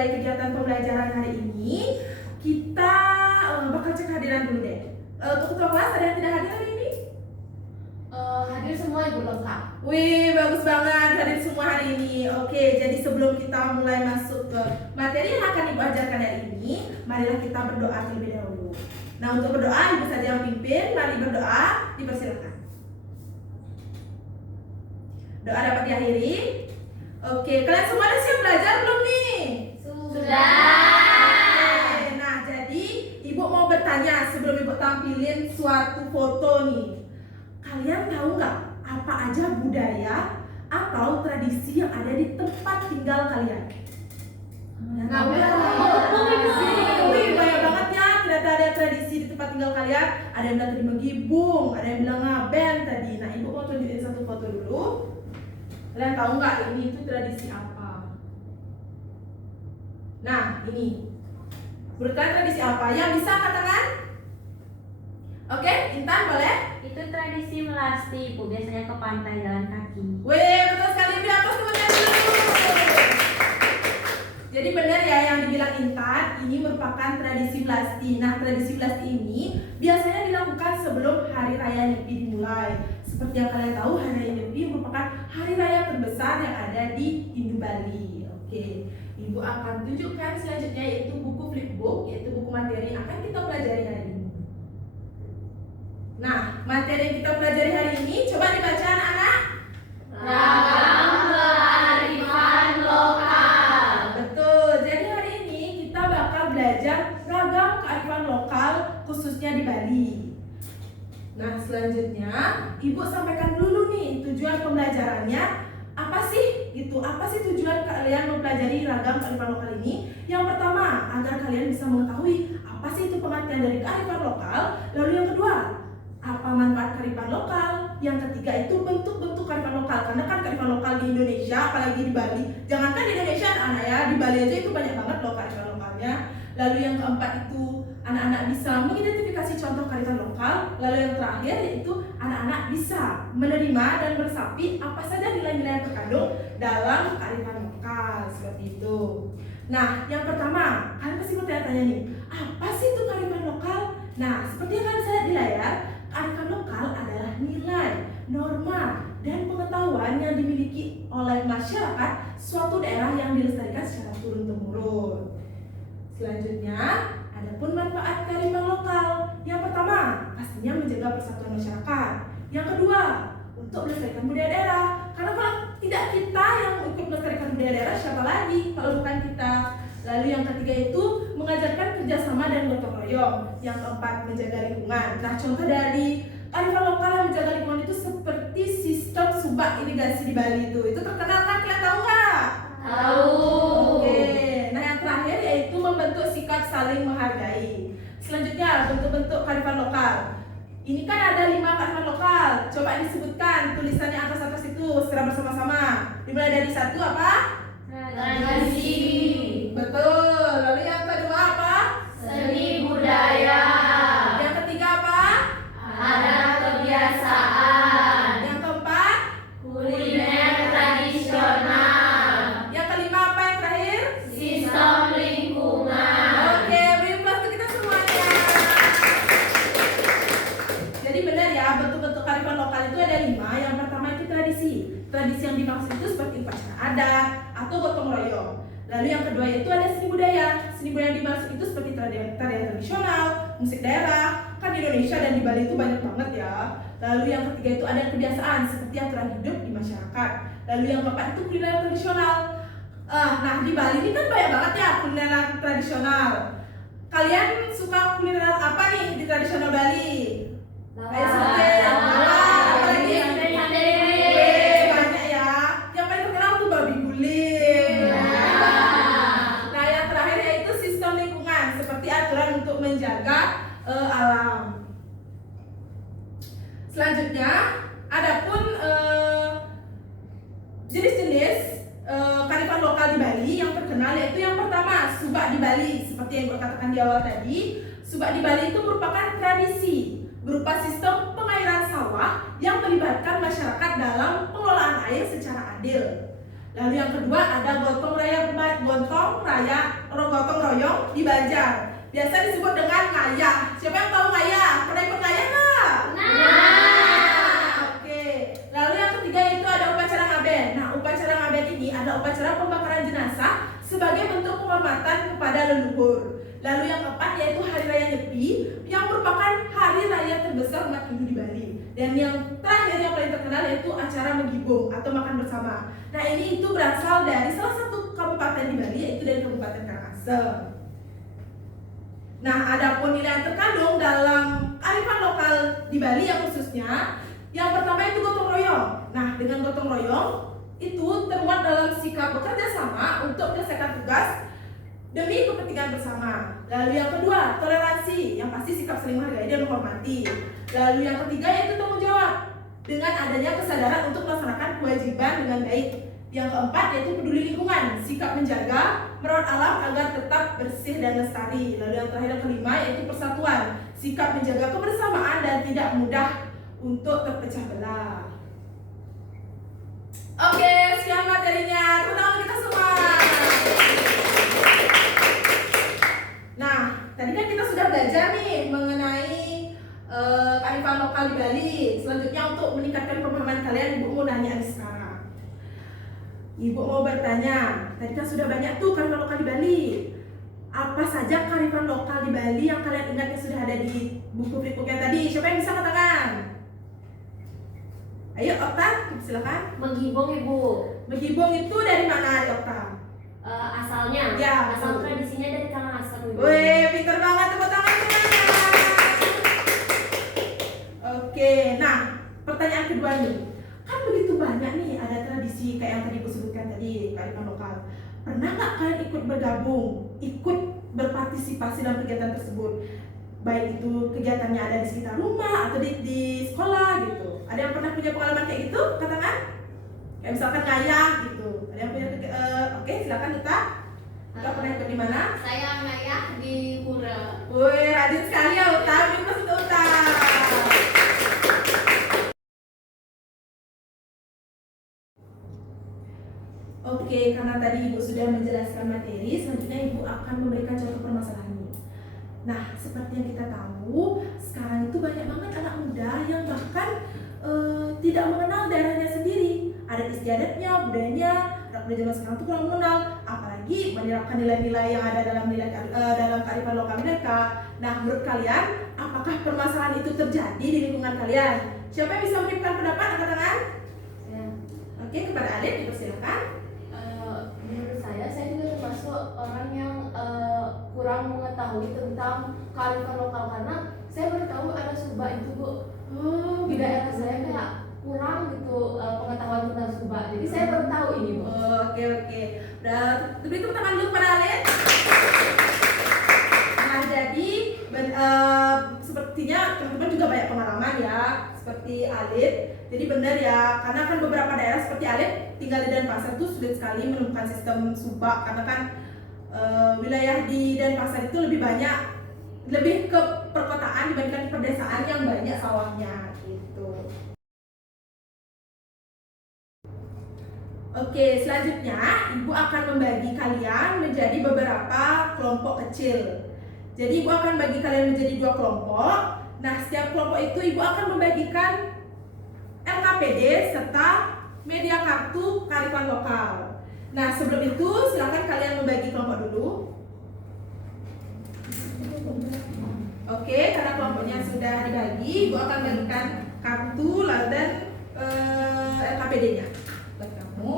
memulai kegiatan pembelajaran hari ini, kita bakal cek hadiran dulu deh. Untuk ketua kelas ada yang tidak hadir hari ini? Hadir semua Ibu lengkap. Wih, bagus banget hadir semua hari ini. Oke, jadi sebelum kita mulai masuk ke materi yang akan Ibu ajarkan hari ini, marilah kita berdoa terlebih dahulu. Nah, untuk berdoa Ibu saja yang pimpin. Mari berdoa, dipersilakan. Doa dapat diakhiri. Oke, kalian semua udah siap belajar belum nih? Sudah. Oke, nah jadi Ibu mau bertanya sebelum Ibu tampilin suatu foto nih. Kalian tahu nggak apa aja budaya atau tradisi yang ada di tempat tinggal kalian? Nggak tahu. Wih, banyak banget ya. Ternyata ada tradisi di tempat tinggal kalian. Ada yang bilang terima gibung, ada yang bilang ngaben tadi. Nah, Ibu mau tunjukin satu foto dulu. Kalian tahu nggak ini itu tradisi apa? Nah, ini. Menurut kalian tradisi apa? Yang bisa angkat tangan? Oke, Intan boleh? Itu tradisi melasti, Bu. Biasanya ke pantai jalan kaki. Wih, betul sekali. Beri aplaus teman-teman dulu. Jadi benar ya yang dibilang Intan, ini merupakan tradisi melasti. Nah, tradisi melasti ini biasanya dilakukan sebelum Hari Raya Nyepi dimulai. Seperti yang kalian tahu, Hari Raya Nyepi merupakan hari raya terbesar yang ada di Indo Bali. Oke, Ibu akan tunjukkan selanjutnya yaitu buku flipbook, yaitu buku materi yang akan kita pelajari hari ini. Nah, materi yang kita pelajari hari ini coba dibaca anak-anak. Ragam kearifan lokal. Betul. Jadi hari ini kita bakal belajar ragam kearifan lokal khususnya di Bali. Nah, selanjutnya Ibu sampaikan dulu nih tujuan pembelajarannya apa sih? Gitu. Apa sih tujuan kalian mempelajari ragam kearifan lokal ini? Yang pertama, agar kalian bisa mengetahui apa sih itu pengertian dari kearifan lokal. Lalu yang kedua, apa manfaat kearifan lokal? Yang ketiga itu bentuk-bentuk kearifan lokal. Karena kan kearifan lokal di Indonesia, apalagi di Bali, jangankan di Indonesia anak-anak ya, di Bali aja itu banyak banget loh kearifan lokalnya. Lalu yang keempat itu anak-anak bisa mengidentifikasi contoh kearifan lokal. Lalu yang terakhir yaitu anak-anak bisa menerima dan meresapi apa saja nilai-nilai yang terkandung dalam kearifan lokal seperti itu. Nah, yang pertama, kalian pasti mau tanya-tanya nih, apa sih itu kearifan lokal? Nah, seperti yang kalian bisa lihat di layar, kearifan lokal adalah nilai, norma, dan pengetahuan yang dimiliki oleh masyarakat suatu daerah yang dilestarikan secara turun-temurun. Selanjutnya, adapun manfaat kearifan lokal. Yang pertama, pastinya menjaga persatuan masyarakat. Yang kedua, untuk melestarikan budaya daerah. Karena kalau tidak kita yang ikut melestarikan budaya daerah, siapa lagi kalau bukan kita? Lalu yang ketiga itu mengajarkan kerjasama dan gotong royong. Yang keempat, menjaga lingkungan. Nah, contoh dari kearifan lokal yang menjaga lingkungan itu seperti sistem subak irigasi di Bali itu terkenal kan? Kalian tahu nggak? Tahu. Oke. Nah, yang terakhir yaitu membentuk sikap saling menghargai. Selanjutnya, bentuk-bentuk kearifan lokal. Ini kan ada 5 kearifan lokal. Coba disebutkan tulisannya atas-atas itu secara bersama-sama. Dimulai dari 1 apa? Tradisi. Betul. Lalu yang kedua apa? Seni budaya. Yang ketiga apa? Adat kebiasaan. Yang keempat? Kuliner tradisional. Yang kelima apa yang terakhir? Sistem lingkungan. Oke, beri aplaus untuk kita semuanya. Jadi benar ya, bentuk-bentuk kearifan lokal itu ada 5. Yang pertama itu tradisi. Tradisi yang dimaksud itu seperti upacara adat atau gotong royong. Lalu yang kedua itu ada seni budaya. Seni budaya yang dimaksud itu seperti tarian tradisional, musik daerah. Kan di Indonesia dan di Bali itu banyak banget ya. Lalu yang ketiga itu ada kebiasaan seperti aturan hidup di masyarakat. Lalu yang keempat itu kuliner tradisional. Nah, di Bali ini kan banyak banget ya kuliner tradisional. Kalian suka kuliner apa nih di tradisional Bali? Ayo sebutin. Apalagi? Banyak ya. Yang paling terkenal tuh babi guling. Nah, yang terakhir yaitu sistem lingkungan seperti aturan untuk menjaga alam. Selanjutnya, adapun jenis-jenis kearifan lokal di Bali yang terkenal yaitu yang pertama subak di Bali. Seperti yang gue katakan di awal tadi, subak di Bali itu merupakan tradisi berupa sistem pengairan sawah yang melibatkan masyarakat dalam pengelolaan air secara adil. Lalu yang kedua ada gotong royong di Banjar. Biasa disebut dengan ngayah. Siapa yang tahu ngayah? Pernah ikut ngayah nggak? Nah. Oke. Lalu yang ketiga itu ada upacara ngaben. Nah, upacara ngaben ini ada upacara pembakaran jenazah sebagai bentuk penghormatan kepada leluhur. Lalu yang keempat yaitu Hari Raya Nyepi yang merupakan hari raya terbesar umat Hindu di Bali. Dan yang terakhir yang paling terkenal yaitu acara menggibung atau makan bersama. Nah, ini itu berasal dari salah satu kabupaten di Bali yaitu dari Kabupaten Karangasem. Nah, adapun nilai yang terkandung dalam kearifan lokal di Bali yang khususnya, yang pertama itu gotong royong. Nah, dengan gotong royong itu termuat dalam sikap bekerja sama untuk menyelesaikan tugas demi kepentingan bersama. Lalu yang kedua, toleransi, yang pasti sikap saling menghargai dan menghormati. Lalu yang ketiga yaitu tanggung jawab, dengan adanya kesadaran untuk melaksanakan kewajiban dengan baik. Yang keempat yaitu peduli lingkungan, sikap menjaga, merawat alam agar tetap bersih dan lestari. Lalu yang terakhir yang kelima yaitu persatuan, sikap menjaga kebersamaan dan tidak mudah untuk terpecah belah. Oke, sekian materinya. Tepuk tangan kita semua. Nah, tadi kan kita sudah belajar nih mengenai kearifan lokal di Bali. Selanjutnya untuk meningkatkan pemahaman kalian, Ibu mau nanya nih sekarang. Ibu mau bertanya, tadi kan sudah banyak tuh kearifan lokal di Bali. Apa saja kearifan lokal di Bali yang kalian ingat yang sudah ada di buku flipbooknya tadi? Siapa yang bisa katakan? Ayo, Okta, silakan. Menggibung, Ibu. Menggibung itu dari mana, Okta? Asalnya. Ya, asal betul. tradisinya dari Karangasem, Ibu. Wih, pintar banget, tepuk tangan semuanya. Oke, nah pertanyaan kedua nih, kan begitu banyak nih ada tradisi kayak yang tadi Ibu sebutkan tadi, kearifan lokal. Pernah nggak kalian ikut bergabung, ikut berpartisipasi dalam kegiatan tersebut? Baik itu kegiatannya ada di sekitar rumah atau di sekolah gitu. Ada yang pernah punya pengalaman kayak gitu? Katakan. Kayak misalkan ngayah gitu. Ada yang punya oke, silakan Uta. Uta pernah ikut di mana? Saya ngayah di Pura. Woi, rajin sekali ya Uta. Beri plus untuk Uta. Oke, karena tadi Ibu sudah menjelaskan materi, selanjutnya Ibu akan memberikan contoh permasalahan ini. Nah, seperti yang kita tahu, sekarang itu banyak banget anak muda yang bahkan tidak mengenal daerahnya sendiri. Adat istiadatnya, budayanya, anak muda zaman sekarang itu kurang mengenal, apalagi menerapkan nilai-nilai yang ada dalam kearifan lokal mereka. Nah, menurut kalian, apakah permasalahan itu terjadi di lingkungan kalian? Siapa yang bisa memberikan pendapat? Angkat tangan. Ya. Oke, kepada Alif dipersilakan. Menurut saya juga termasuk orang yang kurang mengetahui tentang kearifan lokal karena saya baru tahu ada Subak itu, Bu. Oh, Di daerah saya kayak kurang gitu pengetahuan tentang Subak. Jadi saya baru tahu ini, Bu. Oke. Udah beri tepuk tangan dulu kepada Alif. Nah, jadi sepertinya teman-teman juga banyak pengalaman ya, seperti Alif. Jadi benar ya, karena kan beberapa daerah seperti Alif tinggal di Denpasar tuh sulit sekali menemukan sistem Subak karena kan wilayah di Denpasar itu lebih ke perkotaan dibandingkan pedesaan yang banyak sawahnya gitu. Oke, selanjutnya Ibu akan membagi kalian menjadi beberapa kelompok kecil. Jadi Ibu akan bagi kalian menjadi 2 kelompok. Nah, setiap kelompok itu Ibu akan membagikan LKPD serta media kartu kearifan lokal. Nah, sebelum itu silakan kalian membagi kelompok dulu. Oke, karena kelompoknya sudah dibagi, Ibu akan bagikan kartu dan LKPD-nya buat kamu.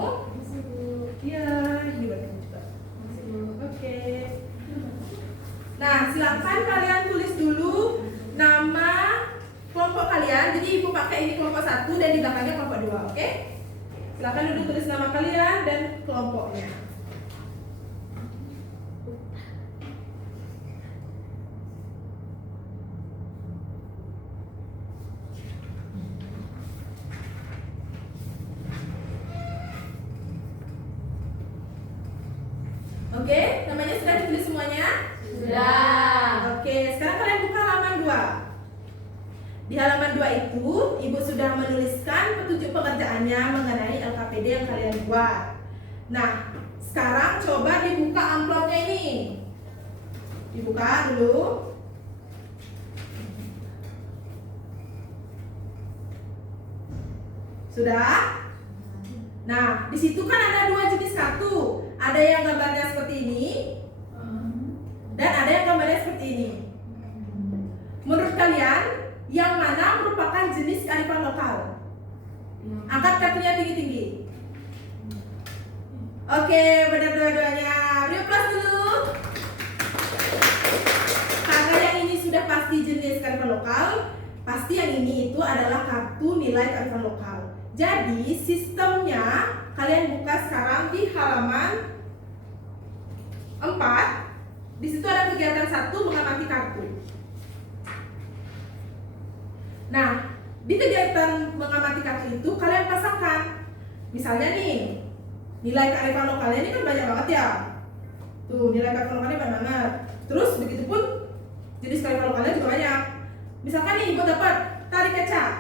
Iya, ini buat kamu juga. Oke. Nah, silakan kalian tulis dulu nama kelompok kalian. Jadi Ibu pakai ini kelompok 1 dan di belakangnya kelompok 2, oke? Silakan dulu tulis nama kalian dan kelompoknya. Oke, namanya sudah ditulis semuanya? Sudah. Oke, sekarang kalian buka halaman 2. Di halaman 2 itu, Ibu sudah menuliskan petunjuk pengerjaannya mengenai LKPD yang kalian buat. Nah, sekarang coba dibuka amplopnya ini. Dibuka dulu. Sudah? Nah, di situ kan ada dua jenis kartu. Ada yang gambarnya seperti ini dan ada yang gambarnya seperti ini. Menurut kalian, yang mana merupakan jenis kearifan lokal? Angkat kartunya tinggi-tinggi. Oke, benar dua-duanya. Beri aplaus dulu. Karena yang ini sudah pasti jenis kearifan lokal, pasti yang ini itu adalah kartu nilai kearifan lokal. Jadi sistemnya kalian buka sekarang di halaman 4. Di situ ada kegiatan 1 mengamati kartu. Nah, di kegiatan mengamati kartu itu kalian pasangkan. Misalnya nih, nilai kearifan lokalnya ini kan banyak banget ya. Tuh, nilai kearifan lokalnya banyak banget. Terus begitu pun jenis kearifan lokalnya juga banyak. Misalkan nih, ibu dapat tari kecak.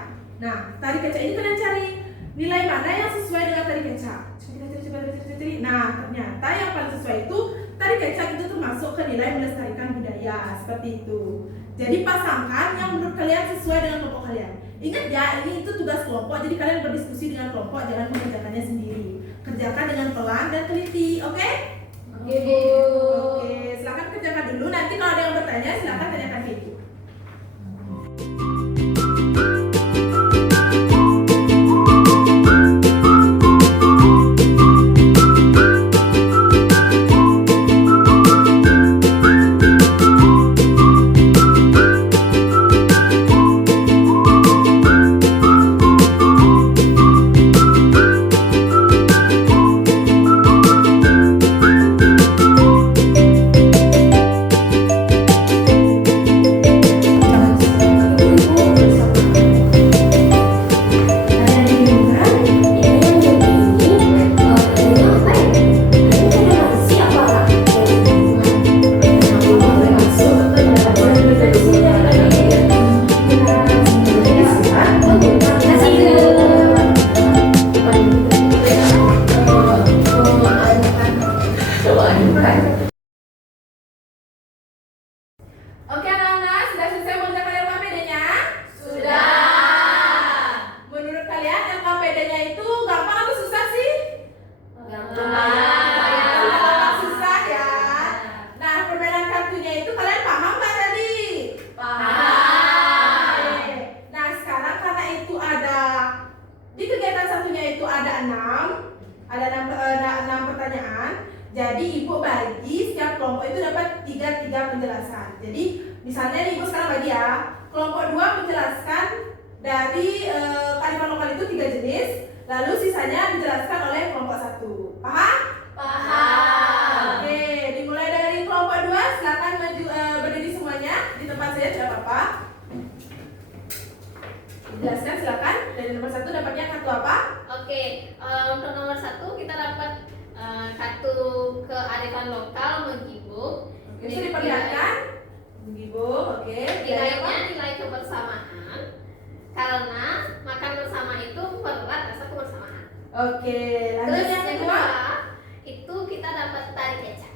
Nah, tari kecak ini kalian cari nilai mana yang sesuai dengan tari kecak. Cari. Nah, ternyata yang paling sesuai itu tari kecak itu termasuk ke nilai melestarikan budaya, seperti itu. Jadi pasangkan yang menurut kalian sesuai dengan kelompok kalian. Ingat ya, ini itu tugas kelompok, jadi kalian berdiskusi dengan kelompok, jangan mengerjakannya sendiri. Kerjakan dengan pelan dan teliti, oke? Oke, Bu. Oke, silakan kerjakan dulu. Nanti kalau ada yang bertanya, silakan tanyakan ke Ibu. Oke anak-anak, sudah selesai mengerjakan LKPD-nya? Sudah. Menurut kalian LKPD-nya itu gampang atau susah sih? Gampang susah ya. Nah, permainan kartunya itu kalian paham nggak tadi? Paham. Oke. Nah, sekarang karena itu ada di kegiatan satunya itu ada 6 pertanyaan. Jadi ibu bagi setiap kelompok itu dapat 3 penjelasan. Jadi misalnya nih ibu sekarang bagi ya, kelompok 2 menjelaskan dari kearifan lokal itu 3 jenis, lalu sisanya dijelaskan oleh kelompok 1. Paham? Paham. Oke, dimulai dari kelompok 2, silakan maju berdiri semuanya di tempat saya, tidak apa-apa. Jelaskan silakan. Dari nomor 1 dapatnya kartu apa? Oke, untuk nomor 1 kita dapat kartu kearifan lokal menghibur. Oke, bisa diperlihatkan. Menghibur, oke. Nilainya nilai kebersamaan, karena makan bersama itu mempererat rasa kebersamaan. Oke, lanjut Terus yang yang kedua. kedua itu kita dapat tari kecak.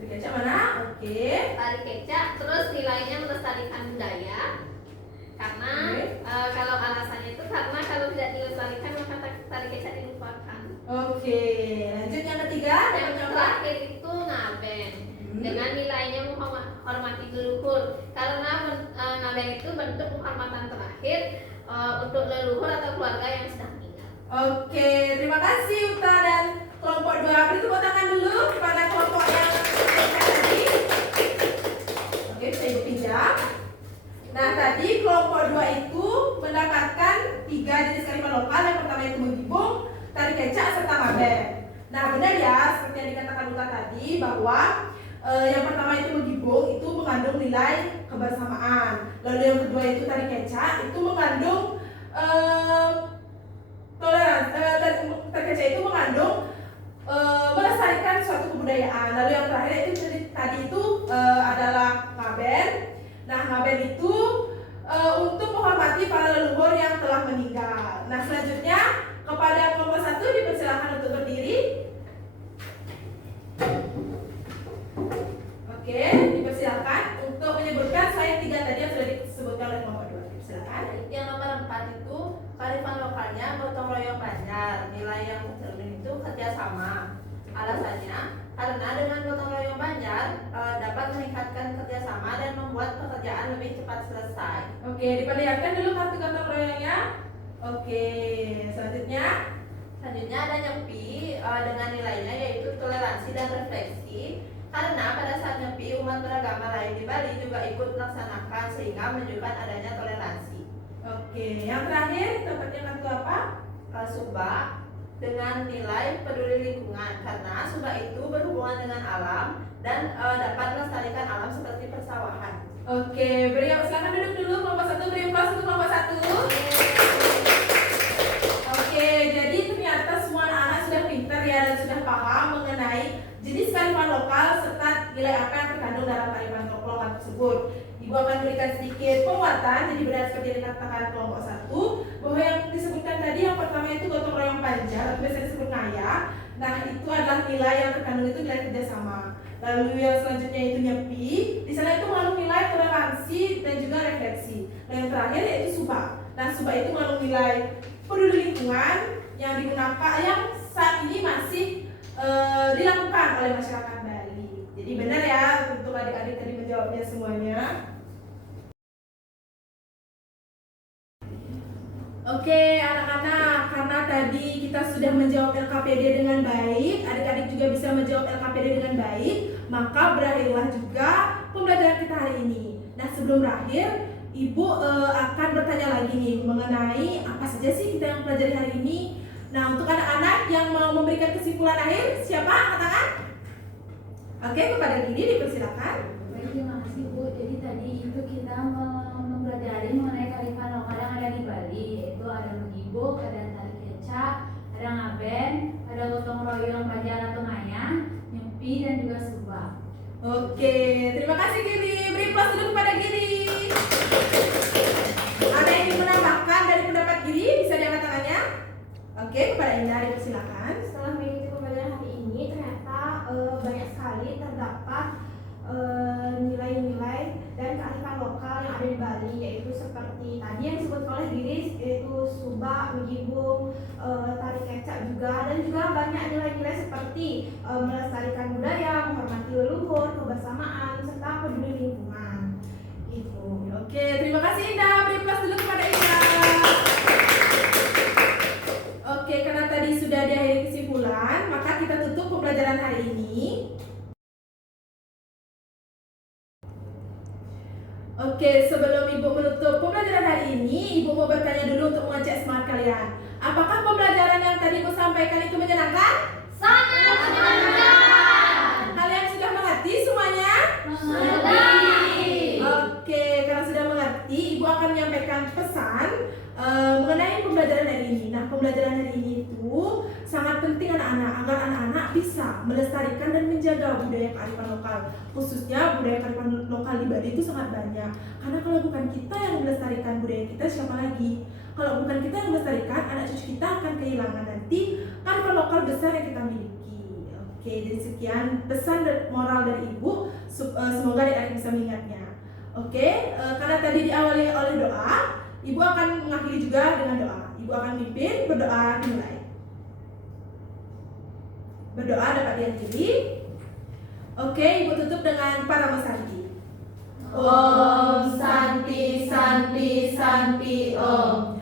Berkaca mana? Oke. Tari kecak, terus nilainya melestarikan budaya. Karena kalau alasannya itu karena kalau tidak dilestarikan maka tari kecak dilupakan. Oke, lanjut yang ketiga. Yang Dapatnya apa? terakhir itu ngaben. Dengan nilainya menghormati leluhur. Karena ngaben itu bentuk penghormatan terakhir untuk leluhur atau keluarga yang sudah meninggal. Oke, terima kasih Uta dan kelompok 2. Beri tepuk tangan dulu kepada kelompok yang tadi. Oke, bisa ibu pinjam. Nah, tadi kelompok 2 itu mendapatkan 3 jenis kearifan lokal. Yang pertama itu menggibung, tari kecak, serta ngaben. Nah, benar ya, seperti yang dikatakan Uta tadi bahwa yang pertama itu menggibung itu mengandung nilai kebersamaan. Lalu yang kedua itu tari kecak itu mengandung toleransi. Tari kecak itu mengandung melestarikan suatu kebudayaan. Lalu yang terakhir itu tadi itu adalah ngaben. Nah, ngaben itu untuk menghormati para leluhur yang telah meninggal. Nah, selanjutnya kepada kelompok 1 dipersilakan untuk berdiri. Oke, dipersilakan untuk menyebutkan selain 3 tadi yang sudah disebutkan oleh kelompok 2. Silakan. Yang nomor 4 itu kearifan lokalnya gotong royong Banjar. Nilai yang tercermin itu kerjasama. Alasannya karena dengan gotong royong Banjar dapat meningkatkan kerjasama dan membuat pekerjaan lebih cepat selesai. Oke, diperlihatkan dulu kartu gotong royongnya. Oke, selanjutnya. Selanjutnya ada nyepi dengan nilainya yaitu toleransi dan refleksi. Karena pada saat nyepi umat beragama lain di Bali juga ikut melaksanakan sehingga menunjukkan adanya toleransi. Oke, yang terakhir dapatnya kartu apa? Subak dengan nilai peduli lingkungan karena subak itu berhubungan dengan alam dan dapat melestarikan alam seperti persawahan. Oke, silakan duduk dulu kelompok 1, beri aplaus untuk kelompok 1. Oke, jadi ternyata semua anak-anak sudah pintar ya dan sudah paham mengenai jenis kearifan lokal serta nilai apa yang terkandung dalam kearifan lokal tersebut. Ibu akan berikan sedikit penguatan, jadi benar seperti yang dikatakan kelompok 1 bahwa yang disebutkan tadi yang pertama itu gotong royong Banjar atau biasa disebut ngaya. Nah, itu adalah nilai yang terkandung itu nilai kerjasama. Lalu yang selanjutnya itu nyepi, di sana itu mengandung nilai toleransi dan juga refleksi. Dan yang terakhir yaitu subak. Nah, subak itu mengandung nilai peduli lingkungan yang digunakan yang saat ini masih dilakukan oleh masyarakat Bali. Jadi benar ya untuk adik-adik tadi menjawabnya semuanya. Oke anak-anak, karena tadi kita sudah menjawab LKPD dengan baik, adik-adik juga bisa menjawab LKPD dengan baik, maka berakhirlah juga pembelajaran kita hari ini. Nah sebelum berakhir, Ibu akan bertanya lagi nih mengenai apa saja sih kita yang pelajari hari ini. Nah untuk anak-anak yang mau memberikan kesimpulan akhir, siapa? Katakan. Oke, kepada Gini dipersilakan. Baik, terima kasih Bu. Jadi tadi itu kita mempelajari mengenai kearifan lokal yang ada di Bali, yaitu ada menggibuk, ada tari kecak, ada ngaben, ada gotong royong Banjar atau ngaya, nyepi dan juga subak. Oke, terima kasih Gini. Beri aplaus dulu kepada Gini. Ada yang ingin menambahkan dari pendapat Gini? Bisa diangkat tangannya. Oke, kepada Indah dipersilakan. Setelah mengikuti pembelajaran hari ini, ternyata banyak sekali terdapat nilai-nilai dan kearifan lokal yang ada di Bali, yaitu seperti tadi yang disebut oleh Giris, yaitu subak, menggibung, tari kecak juga, dan juga banyak nilai-nilai seperti melestarikan budaya, menghormati leluhur, kebersamaan, serta peduli lingkungan. Gitu. Oke, terima kasih Indah. Beri aplaus dulu kepada Indah. Oke, karena tadi sudah diakhiri kesimpulan, maka kita tutup pembelajaran hari ini. Oke, sebelum Ibu menutup pembelajaran hari ini, Ibu mau bertanya dulu untuk mengecek semangat kalian. Apakah pembelajaran yang tadi Ibu sampaikan itu menyenangkan? Sangat menyenangkan. Kalian sudah mengerti semuanya? Oke, karena sudah mengerti, Ibu akan menyampaikan pesan mengenai pembelajaran hari ini. Nah, pembelajaran hari ini itu sangat penting anak-anak agar anak-anak bisa melestarikan dan menjaga budaya kearifan lokal. Khususnya budaya kearifan lokal di Bali itu sangat banyak. Karena kalau bukan kita yang melestarikan budaya kita, siapa lagi? Kalau bukan kita yang melestarikan, anak cucu kita akan kehilangan nanti kearifan lokal besar yang kita miliki. Oke, jadi sekian pesan moral dari Ibu. Semoga adik-adik bisa mengingatnya. Oke, karena tadi diawali oleh doa, Ibu akan mengakhiri juga dengan doa. Ibu akan pimpin berdoa dimulai. Berdoa dapat diakhiri. Oke, Ibu tutup dengan Parama Santi. Om Santi Santi Santi Om.